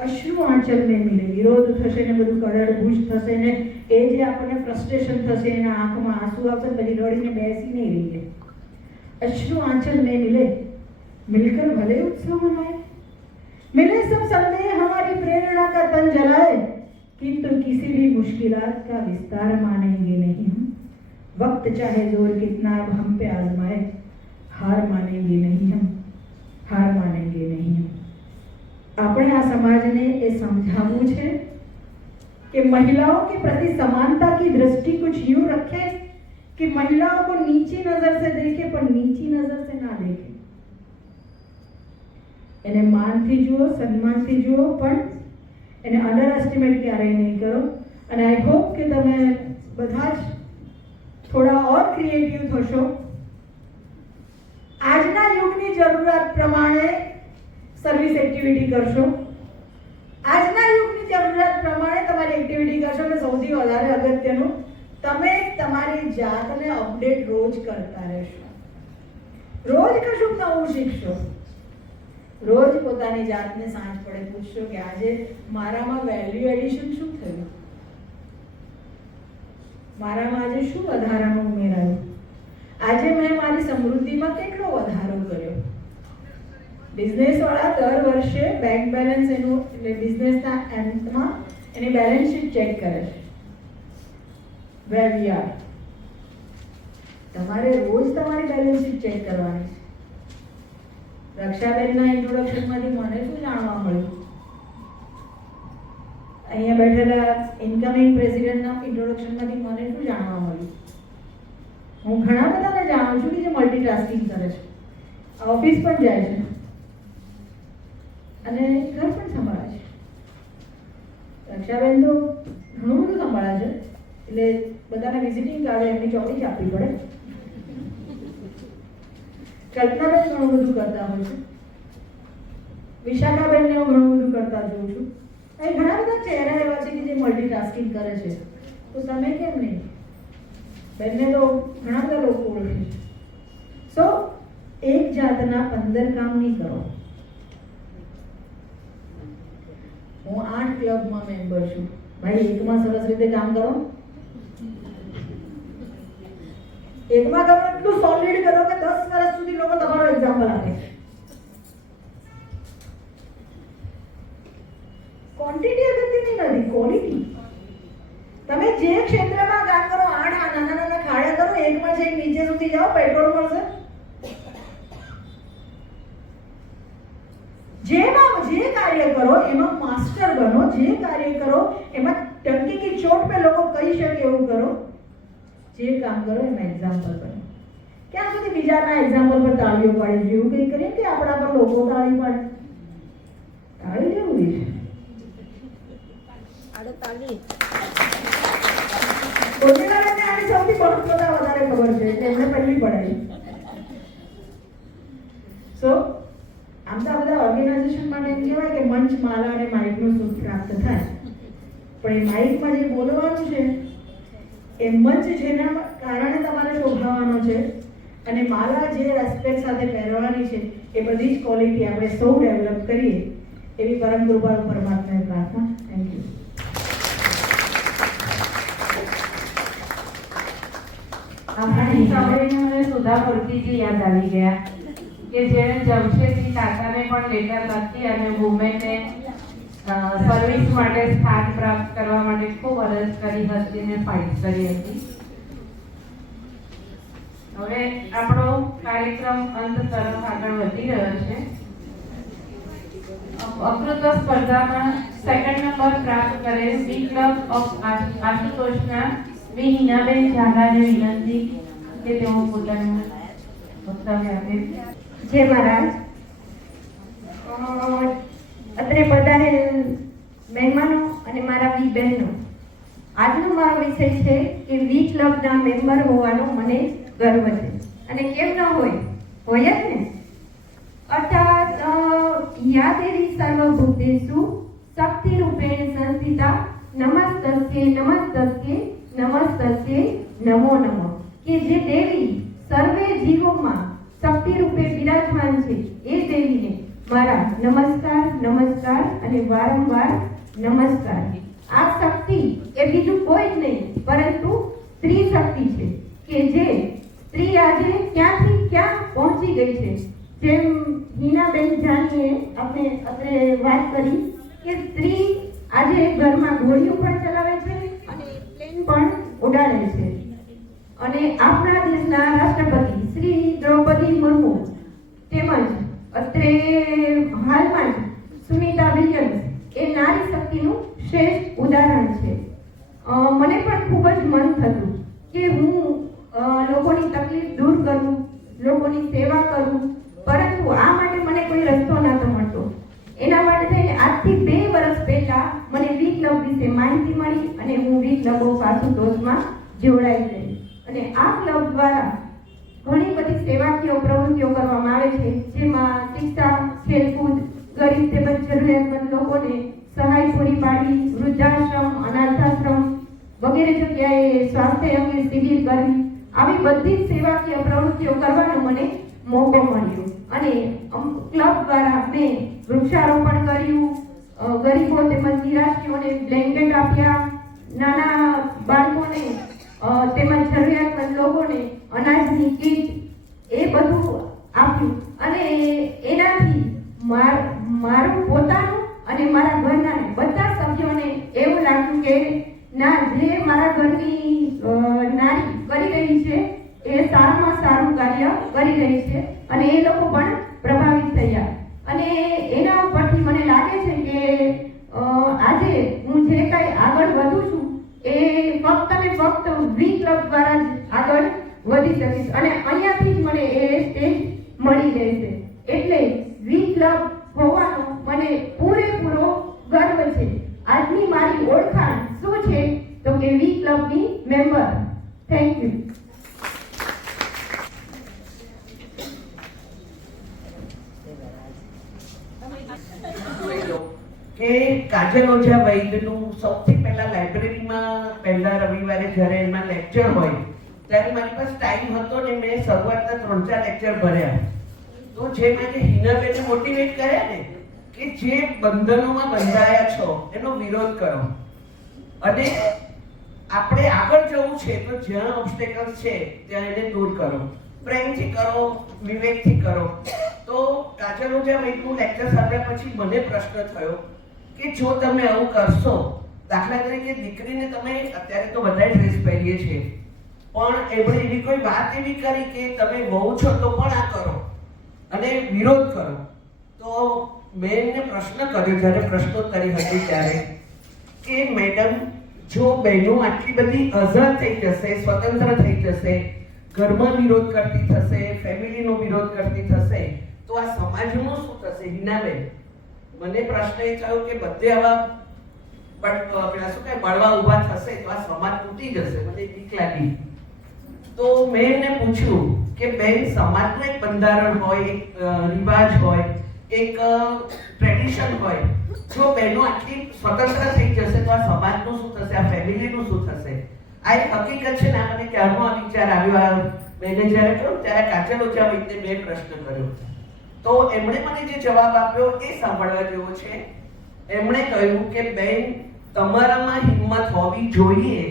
અશ્રુ આંચલને મિલે, વિરોધ થશે ને બધું કડડભૂજ થશે ને એ જે આપણને ફ્રસ્ટ્રેશન થશે એના આંખમાં આંસુ આવશે પછી રડીને બેસી નહીં રહીએ। अश्रु आंचल में मिले, मिलकर भले उत्सव मनाए, मिले सब संदेह हमारी प्रेरणा का तन जलाए, किंतु किसी भी मुश्किलात का विस्तार मानेंगे नहीं हम। वक्त चाहे जोर कितना अब हम पे आजमाए, हार मानेंगे नहीं हम, हार मानेंगे नहीं हम। આપણે આ સમાજને એ સમજાવવું છે કે महिलाओं के प्रति समानता की दृष्टि कुछ यूं रखें कि महिलाओं को नीची नजर से देखे पर नीची नजर से ना देखे, એને માનથી જુઓ, સન્માનથી જુઓ, પણ એને અંડર એસ્ટિમેટ ક્યારેય નહીં કરો। અને આઈ હોપ કે તમે બધા જ થોડા ઓર ક્રિએટિવ થશો, આજના યુગની જરૂરિયાત પ્રમાણે સર્વિસ એક્ટિવિટી કરશો, આજના યુગની જરૂરિયાત પ્રમાણે તમારી એક્ટિવિટી કરશો। અને સૌથી વધારે અગત્યનું, તમે તમારી જાતને અપડેટ રોજ કરતા રહેશો, રોજ કશું નવું શીખશો, રોજ પોતાની જાતને સાંજ પડે પૂછશો કે આજે મારામાં વેલ્યુ એડિશન શું થયું, મારામાં આજે શું વધારાનું ઉમેરાયું, આજે મેં મારી સમૃદ્ધિમાં કેટલો વધારો કર્યો। બિઝનેસ વાળા દર વર્ષે બેંક બેલેન્સ એનું એટલે બિઝનેસના અંતમાં એની બેલેન્સ શીટ ચેક કરે છે, where we are। તમારે રોજ તમારી બેલેન્સ શીટ ચેક કરવાની છે। રક્ષાબેનના ઇન્ટ્રોડક્શનમાંથી મને શું જાણવા મળ્યું, અહીંયા બેઠેલા ઇન્કમિંગ પ્રેસિડેન્ટના ઇન્ટ્રોડક્શનમાંથી મને શું જાણવા મળ્યું। હું ઘણા બધાને જાણું છું કે જે મલ્ટીટાસ્કિંગ કરે છે, ઓફિસ પણ જાય છે અને ઘર પણ સંભાળે છે। રક્ષાબેન તો ઘણું બધું સંભાળે છે, એટલે બધાને વિઝિટિંગ કાર્ડ એમની ચોપડી આપવી પડે। કલ્પનાબેન ઘણું બધું કરતા હોય છે, વિશાખાબેનને હું ઘણું બધું કરતા જોઉં છું। અહીં ઘણા બધા ચહેરા એવા છે કે જે મલ્ટીટાસ્કિંગ કરે છે, તો તમે કેમ નહીં? બેનને તો ઘણા બધા લોકો ઓળખે છે। સો એક જાતના 15 કામ નહીં કરો। હું 8 ક્લબમાં મેમ્બર છું, ભાઈ એકમાં સરસ રીતે કામ કરો, એકમાં કરો એટલું સોલિડ કરો કે 10 વર્ષ સુધી લોકો તમારો એક્ઝામ્પલ આપે। ક્વોન્ટિટી અગત્યની નથી, ક્વોલિટી। તમે જે ક્ષેત્રમાં કામ કરો 8 નાના નાના ખાડા કરો, એકમાં જઈ નીચે સુધી જાઓ, પેટ્રોલ મળશે। જેમાં જે કાર્ય કરો એમાં માસ્ટર બનો, જે કાર્ય કરો એમાં ટંકી की चोट पे લોકો કહી શકે એવું કરો, જે કામ કરો એમાં એક્ઝામ્પલ બનો। ક્યાં સુધી બીજાના એક્ઝામ્પલ પર તાળીઓ પાડે છે, એવું કંઈ કરીએ કે આપણા પર લોકો તાળી પાડે? તાળી જરૂરી છે, કોશિકાબેનને આની સૌથી મહત્વતા વધારે ખબર છે એટલે એમણે પહેલી પડાવી। સો આમ તો આ બધા ઓર્ગેનાઇઝેશન માટે એમ કહેવાય કે મંચ માલા અને માઇકનું સુખ પ્રાપ્ત થાય, પણ એ માઇકમાં જે બોલવાનું છે એ મંચ જેના કારણે તમારે શોભાવવાનો છે અને માલા જે રેસ્પેક્ટ સાથે પહેરવાની છે એ બધી જ ક્વોલિટી આપણે સૌ ડેવલપ કરીએ એવી પરમ કૃપાળુ પરમાત્માને પ્રાર્થના। Thank you. આપણી સાંભળીને મને સુધા મૂર્તિજી યાદ આવી ગયા કે જેણે જમશેદજી તાતાને પણ લેટર લખી અને વુમેનને સર્વિસ માટે સ્થાન પ્રાપ્ત કરવા માટે ખૂબ અરજ કરી હતી અને ફાઇટ કરી હતી। હવે આપણો કાર્યક્રમ અંત તરફ આગળ વધી રહ્યો છે। વક્તૃત્વ સ્પર્ધામાં સેકન્ડ નંબર પ્રાપ્ત કરેલ બી ક્લબ ઓફ આશુતોષના વી હિનાબેન ઝાલાને વિનંતી કે તેઓ પોતાનું વક્તવ્ય આપે। જય મહારાજ। અત્રે પધારેલ મહેમાનો અને મારા વી બહેનો, આજનો મારો વિષય છે કે વી ક્લબના મેમ્બર હોવાનો મને ગર્વ છે। અને કેમ ન હોય? હોય જ ને. અર્થાત યા દેવી સર્વભૂતેષુ શક્તિરૂપેણ સંસ્થિતા નમસ્તસ્યે નમસ્તસ્યે નમસ્તસ્યે નમો નમઃ. કે જે દેવી સર્વે જીવોમાં શક્તિ રૂપે બિરાજમાન છે એ દેવીને મારા નમસ્કાર નમસ્કાર અને વારંવાર નમસ્કાર. આ શક્તિ એ બીજું કોઈ જ નહીં પરંતુ સ્ત્રી શક્તિ છે કે જે સ્ત્રી આજે ક્યાંથી ક્યાં પહોંચી ગઈ છે. જેમ હિનાબેન જાનીએ આપણે વાત કરી કે સ્ત્રી આજે ઘરમાં ઘોડીઓ પણ ચલાવે છે અને પ્લેન પણ ઉડાડે છે. અને આપણા દેશના રાષ્ટ્રપતિ શ્રી દ્રૌપદી મુર્મુ તેમજ અત્રે હાલમાં જ સુનિતા વિલિયમ્સ એ નારી શક્તિનું શ્રેષ્ઠ ઉદાહરણ છે. મને પણ ખૂબ જ મન થતું કે હું લોકોની તકલીફ દૂર કરું, લોકોની સેવા કરું, પરંતુ આ માટે મને કોઈ રસ્તો નહોતો મળતો. એના માટે થઈને આજથી 2 વર્ષ પહેલા મને વી ક્લબ વિશે માહિતી મળી અને હું વી ક્લબ ઓફ આશુતોષમાં જોડાઈ ગઈ. અને આ ક્લબ દ્વારા ઘણી બધી સેવાકીય પ્રવૃત્તિઓ કરવામાં આવે છે, જેમાં શિક્ષા, ખેલકૂદ, ગરીબ તેમજ જરૂરિયાતમંદ લોકોને સહાય પૂરી પાડવી, વૃદ્ધાશ્રમ, અનાથાશ્રમ વગેરે જગ્યાએ સ્વાસ્થ્ય અંગે શિબિર કરવી, આવી બધી જ સેવાકીય પ્રવૃત્તિઓ કરવાનો મને મોકો મળ્યો. અને ક્લબ દ્વારા મેં વૃક્ષારોપણ કર્યું, ગરીબો તેમજ નિરાશ્રીઓને બ્લેન્કેટ આપ્યા, નાના બાળકોને તેમજ જરૂરિયાતમંદ લોકોને અનાજની કીટ એ બધું આપ્યું. અને એનાથી મારું પોતાનું અને મારા ઘરના બધા સભ્યોને એવું લાગ્યું કે ના, જે મારા ઘરની નારી કરી રહી છે એ સારામાં સારું કાર્ય કરી રહી છે અને એ લોકો પણ પ્રભાવિત થયા. અને એના ઉપરથી મને લાગે છે કે આજે હું જે કાંઈ આગળ વધું છું એ ફક્ત ને ફક્ત વી ક્લબ દ્વારા જ આગળ વધી શકીશ અને અહીંયાથી જ મને એ સ્ટેજ મળી રહેશે. એટલે વી ક્લબ હોવાનો મને પૂરેપૂરો ગર્વ છે. આજની મારી ઓળખાણ શું છે તો કે વી ક્લબની મેમ્બર. Thank you. કે કાજલ ઓઝા વૈદ્યનું સૌથી પહેલા લાઇબ્રેરીમાં પહેલા રવિવારે જ્યારે એમાં લેક્ચર હોય ત્યારે મારી પાસે ટાઈમ હતો ને મેં શરૂઆતના 3-4 લેક્ચર ભર્યા. તો જે મેં હિનાબેનને મોટિવેટ કર્યા ને કે જે બંધનોમાં બંધાયા છો એનો વિરોધ કરો અને આપણે આગળ જવું છે તો જ્યાં ઓબ્સ્ટેકલ્સ છે ત્યાં એને દૂર કરો, પ્રેમથી કરો, વિવેકથી કરો. તો કાજલ ઓઝા વૈદ્યનું લેક્ચર સાંભળ્યા પછી મને પ્રશ્ન થયો કે જો તમે આવું કરશો, દાખલા તરીકે દીકરીને તમે અત્યારે તો બધા ડ્રેસ પહેરીએ છીએ, પણ એમણે એવી કોઈ વાત એવી કરી કે તમે વહુ છો તો પણ આ કરો અને વિરોધ કરો. તો મેં એમને પ્રશ્ન કર્યો જ્યારે પ્રશ્નોત્તરી હતી ત્યારે કે મેડમ, જો બહેનો આટલી બધી આઝાદ થઈ જશે, સ્વતંત્ર થઈ જશે, ઘરમાં વિરોધ કરતી થશે, ફેમિલીનો વિરોધ કરતી થશે, તો આ સમાજનું શું થશે? હિનાબેન, મને પ્રશ્ન એ થયો કે બધે આવા બળવા ઊભા થશે તો આ સમાજ તૂટી જશે. મને બીક લાગી. તો મેં એમને પૂછ્યું કે બેન, સમાજનું એક બંધારણ હોય, એક રિવાજ હોય, એક ટ્રેડિશન હોય. જો બહેનો આટલી સ્વતંત્ર થઈ જશે તો આ સમાજનું શું થશે? આ ફેમિલીનું શું થશે? આ એક હકીકત છે ને. મને ક્યારનો આ વિચાર આવ્યો. મેં જ્યારે કહ્યું ત્યારે કાજલ ઓઝા વૈદ્યને મેં પ્રશ્ન કર્યો તો એમણે મને જે જવાબ આપ્યો એ સાંભળવા જેવો છે. એમણે કહ્યું કે બેન, તમારામાં હિંમત હોવી જોઈએ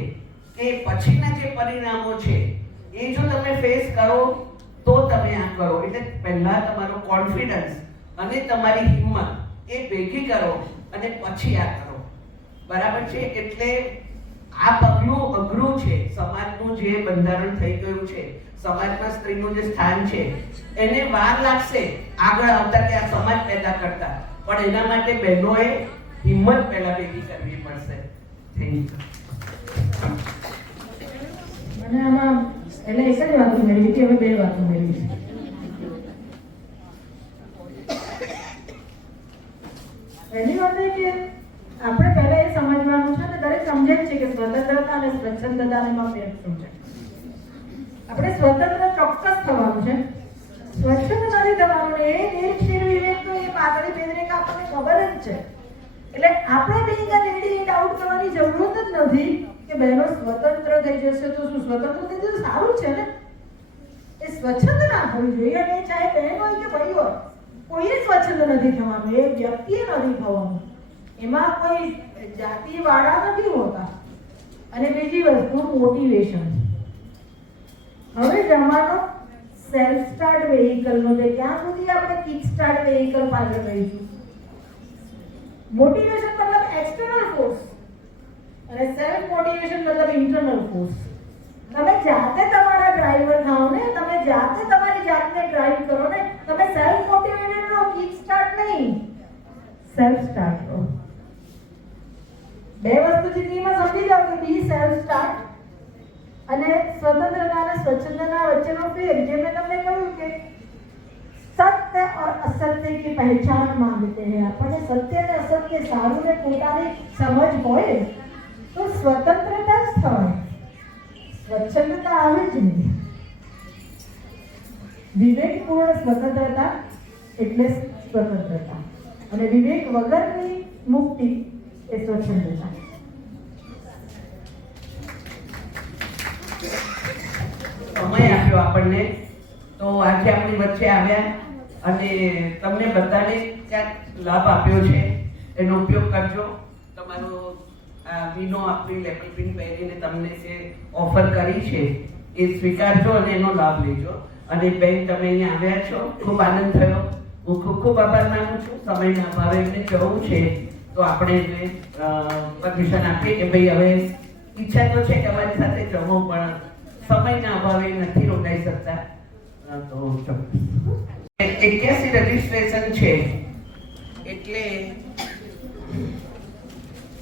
કે પછીના જે પરિણામો છે એ જો તમે ફેસ કરો તો તમે આ કરો. એટલે પહેલા તમારો કોન્ફિડન્સ અને તમારી હિંમત એ ભેગી કરો અને પછી આ કરો. બરાબર છે? એટલે આ પગલું અઘરું છે. સમાજનું જે બંધારણ થઈ ગયું છે, સમાજમાં સ્ત્રીનું જે સ્થાન છે, એને વાર લાગશે આગળ આવતા કે આ સમાજ પેદા કરતા, પણ એના માટે બહેનોએ હિંમત પહેલા ભેગી કરવી પડશે. Thank you. મને આમાં એટલે એક જ વાતો મેળવી હતી, હવે 2 વાતો મેળવી છે. પહેલી વાત એ કે આપણે પહેલા એ સમજવાનું છે ને, દરેક સમજે જ છે કે સ્વતંત્રતા અને સ્વચ્છંદતામાં ફેર શું છે. આપણે સ્વતંત્ર ચોક્કસ થવાનું છે, સ્વચ્છંદ નથી થવાનું. એ નિરીક્ષીર વિવેક તો એ પાતળી પેદરેક આપણને ખબર જ છે. એટલે આપણે being a lady A doubt કરવાની જરૂરત જ નથી કે બહેનો સ્વતંત્ર થઈ જશે તો શું, સ્વતંત્ર થઈ જશે સારું છે ને. એ સ્વચ્છંદ ના થવી જોઈએ. અને ચાહે બહેન હોય કે ભાઈ હોય, કોઈએ સ્વચ્છંદ નથી થવાનું, એ વ્યક્તિએ નથી થવાનું. એમાં કોઈ જાતિ વાળા નથી હોતા. અને બીજી વસ્તુ મોટિવેશન. હવે જમાનો સેલ્ફ સ્ટાર્ટ વેહિકલનો છે. ક્યાં સુધી આપણે કિક સ્ટાર્ટ વેહિકલ પાછળ રહીશું? મોટિવેશન મતલબ એક્સટર્નલ ફોર્સ અને સેલ્ફ મોટિવેશન મતલબ ઇન્ટરનલ ફોર્સ. તમે જાતે તમારા ડ્રાઈવર થાઓ ને, તમે જાતે તમારી જાતને ડ્રાઈવ કરો ને. તમે સેલ્ફ મોટિવેટેડ રહો, કિક સ્ટાર્ટ નહીં, સેલ્ફ સ્ટાર્ટ રહો. બે વસ્તુ જિંદગીમાં સમજી જાઓ કે બી સેલ્ફ સ્ટાર્ટ અને સ્વતંત્રતા અને સ્વચ્છંદતા વચ્ચેનો ફેર. જે મેં તમને કહ્યું કે सत्य और असत्य की पहचान मांगते हैं. अपने सत्य ने असत्य सारू ने પોતાની સમજ હોય તો સ્વતંત્રતા જ થાય, સ્વચ્છંદતા આવે જ નહીં. વિવેકપૂર્ણ સ્વતંત્રતા એટલે સ્વતંત્રતા, અને વિવેક વગરની મુક્તિ એ સ્વચ્છંદતા. સમય આપ્યો આપણને, તો આજે આપણી વચ્ચે આવ્યા અને તમને બધાને ક્યાંક લાભ આપ્યો છે, એનો ઉપયોગ કરજો. તમારો વીનો આપણી લેપલ પિન પહેરીને તમને જે ઓફર કરી છે એ સ્વીકારજો અને એનો લાભ લેજો. અને બેન, તમે અહીંયા આવ્યા છો, ખૂબ આનંદ થયો. હું ખૂબ ખૂબ આભાર માનું છું. સમયના અભાવે એમને જવું છે તો આપણે એને પરમિશન આપીએ કે ભાઈ હવે ઈચ્છા તો છે કે અમારી સાથે જમો, પણ સમયના અભાવે નથી રોકાઈ શકતા. તો 81 રજીસ્ટ્રેશન છે એટલે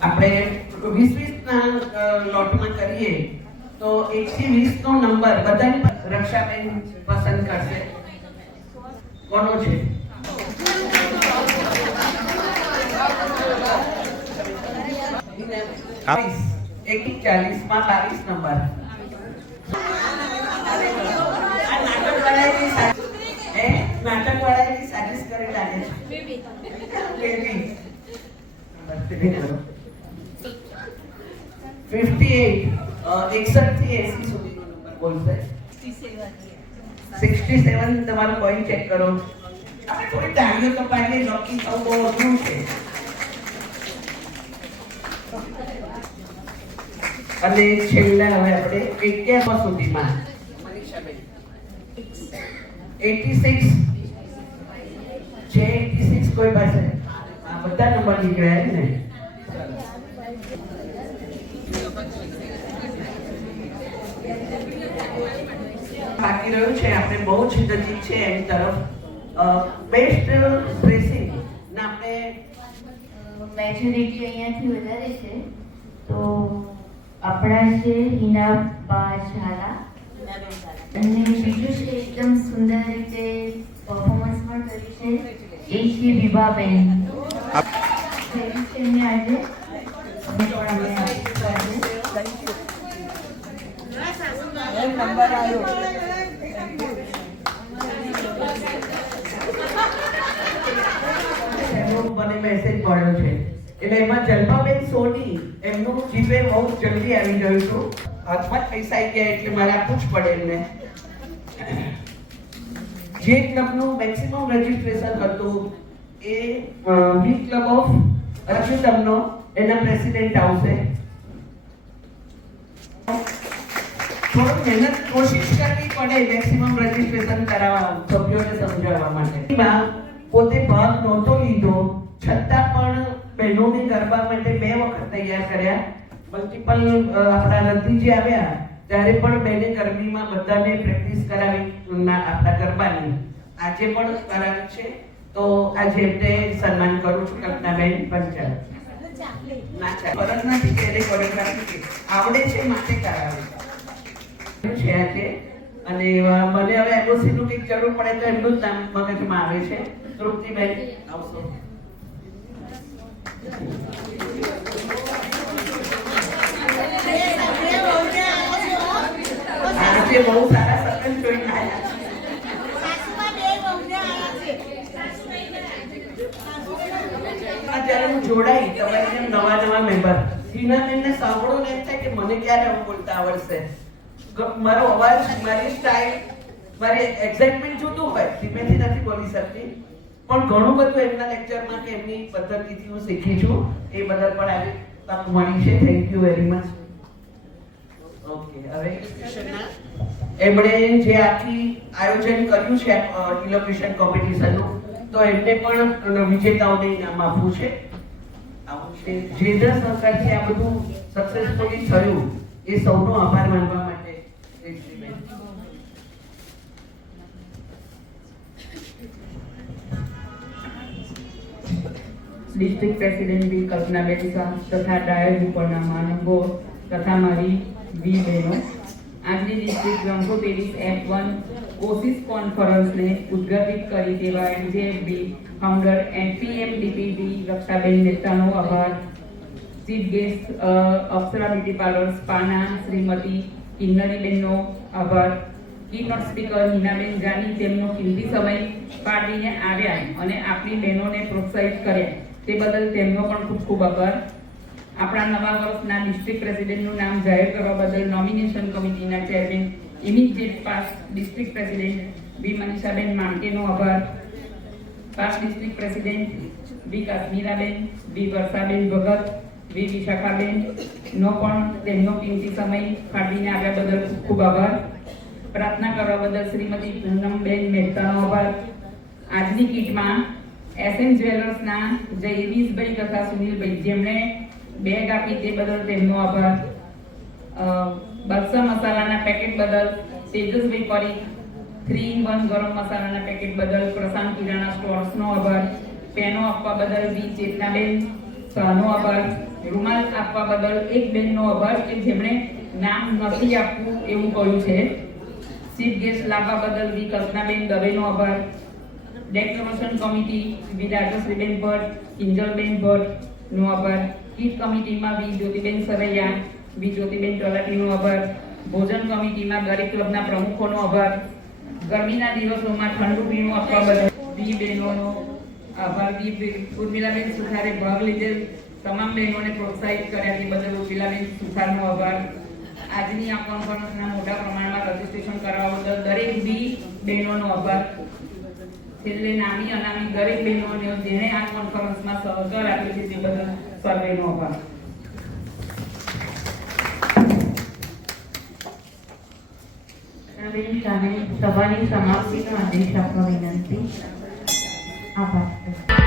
આપણે 20-20 ના લોટમાં કરીએ તો 1 થી 20 નો નંબર બધાની રક્ષાબેન પસંદ કરશે. કોનો છે? એક 40 માં 22 નંબર. નાટક વાળાની સાજિશ કરી લાગે છે. બેબી 58 થી 80 સુધીનો નંબર બોલશે. 67 તમારો કોઈન ચેક કરો. આપણે થોડી તાળીઓ તો પાડીએ, લકી થવું બહુ અઘરું છે. અને છેલ્લા હવે આપણે 81 સુધીમાં 86 છે. 86 કોઈ પાસે આ બધા નંબર નીકળ્યા ને. બાકી રહ્યું છે આપણે બહુ જ નજીક છે એની તરફ. બેસ્ટ ડ્રેસિંગ ના આપણે મેચ્યોરિટી અહીંયાથી વધારે છે તો આપણા છે હિનાબા ઝાલા, અને બીજું છે એકદમ સુંદર રીતે પરફોર્મન્સ પણ કર્યું છે એ છે વિભાબેન. એમને આજે નંબર આવ્યો. મને મેસેજ મળ્યો છે એટલે એમાં જલ્પાબેન સોની એમનું જીપે બહુ જલ્દી આવી ગયું હતું. હાથમાં જ પૈસા આવી ગયા એટલે મારે આપવું જ પડે એમને. જે ક્લબનું મેક્સિમમ રજીસ્ટ્રેશન હતું એ વી ક્લબ ઓફ અચ્યુતમનો એના પ્રેસિડેન્ટ આવશે. થોડું મહેનત કોશિશ કરવી પડે મેક્સિમમ રજીસ્ટ્રેશન કરાવવા, સભ્યોને સમજાવવા માટે. પોતે ભાગ નહોતો લીધો છતાં પણ બહેનોને ગરબા માટે 2 વખત તૈયાર કર્યા. મલ્ટિપલ આપણા રતિજી આવ્યા ત્યારે પણ બેને ગરબીમાં બધાને પ્રેક્ટિસ કરાવી આપણા ગરબાની. આજે પણ કરાવી છે તો આજે એમને સન્માન કરું છું. કલ્પનાબેન પંચાલ ના ચાલે ફરજ નથી કે એને કોરિયોગ્રાફી આવડે છે માટે કરાવે છે આજે. અને મને હવે એમઓસી નું કંઈક જરૂર પડે તો એમનું જ નામ મગજમાં આવે છે. તૃપ્તિબેન આવશો. આજે બહુ સારા જોડાઈ તમારી જેમ નવા મેમ્બર હિનાબેનને સાંભળો ને એમ થાય કે મને ક્યારે આવું બોલતા આવડશે. મારો અવાજ, મારી સ્ટાઇલ, મારી એક્સાઇટમેન્ટ જુદું હોય, ધીમેથી નથી બોલી શકતી, પણ ઘણું બધું એમના લેક્ચરમાં કે એમની પદ્ધતિથી હું શીખી છું. એ બદલ પણ આજે તક મળી છે. Thank you very much. Okay, હવે એમણે જે આખી આયોજન કર્યું છે ઇલોક્યુશન કોમ્પિટિશનનું, તો એમને પણ વિજેતાઓને ઇનામ આપવું છે. આવું છે જેના સહકારથી આ બધું સક્સેસફુલી થયું, એ સૌનો આભાર માનવા માટે ડિસ્ટ્રિક્ટ પ્રેસિડેન્ટ બી કલ્પનાબેન શાહ તથા ડાયર ઉપરના મહાનુભાવો તથા મારી વી બહેનો, આજની ડિસ્ટ્રિક્ટ 323 F1 કોશિશ કોન્ફરન્સને ઉદ્ઘાટિત કરી તેવા MJFB ફાઉન્ડર NPMDPD રક્ષાબેન મહેતાનો આભાર. ચીફ ગેસ્ટ અપ્સરા બ્યુટી પાર્લર સ્પાના શ્રીમતી કિન્નરીબેનનો આભાર. કીનોટ સ્પીકર હિનાબેન જાની તેમનો કિંમતી સમય ફાળવીને આવ્યા અને આપણી બહેનોને પ્રોત્સાહિત કર્યા તે બદલ તેમનો પણ ખૂબ ખૂબ આભાર. આપણા નવા વર્ષના ડિસ્ટ્રિક્ટ પ્રેસિડેન્ટનું નામ જાહેર કરવા બદલ નોમિનેશન કમિટીના chairman immediate past district president બી મનીષાબેન માણકેનો આભાર. પાસ્ટ ડિસ્ટ્રિક્ટ પ્રેસિડેન્ટ બી કાશ્મીરાબેન, બી વર્ષાબેન ભગત, બી વિશાખાબેન નો પણ તેમનો કિંમતી સમય ફાળવીને આવ્યા બદલ ખૂબ ખૂબ આભાર. પ્રાર્થના કરવા બદલ શ્રીમતી પૂનમબેન મહેતાનો આભાર. આજની કીટમાં SM જ્વેલર્સના જયવીશભાઈ તથા સુનિલભાઈ જેમણે બેગ આપી તે બદલ તેમનો આભાર. બાદશાહ મસાલાના પેકેટ બદલ તેજસભાઈ પરીખ, 3-in-1 ગરમ મસાલાના પેકેટ બદલ પ્રશાંત કિરાણા સ્ટોર્સનો આભાર. પેનો આપવા બદલ બી ચેતનાબેન શાહનો આભાર. રૂમાલ આપવા બદલ એક બેનનો આભાર કે જેમણે નામ નથી આપવું એવું કહ્યું છે. ચીફ ગેસ્ટ લાવવા બદલ બી કલ્પનાબેન દવેનો આભાર. ડેકોરેશન કમિટી બી રાજશ્રીબેન ભટ્ટ, કિંજલબેન ભટ્ટનો આભાર. કીટ કમિટીમાં બી જ્યોતિબેન સરૈયા, બી જ્યોતિબેન તલાટીનો આભાર. ભોજન કમિટીમાં દરેક ક્લબના પ્રમુખોનો આભાર. ગરમીના દિવસોમાં ઠંડુ પીણું આપવા બદલ બી બહેનોનો આભાર. બી ઉર્મિલાબેન સુથારે ભાગ લીધેલ તમામ બહેનોને પ્રોત્સાહિત કર્યા તે બદલ ઉર્મિલાબેન સુથારનો આભાર. આજની આ કોન્ફરન્સના મોટા પ્રમાણમાં રજીસ્ટ્રેશન કરાવવા બદલ દરેક બી બહેનોનો આભાર. છેલ્લે નામી અનામી દરેક બહેનોને જેણે આ કોન્ફરન્સમાં સહકાર આપ્યો છે તે બદલ સર્વેનો આભાર. સભાની સમાપ્તિનો આદેશ આપવા વિનંતી. આભાર.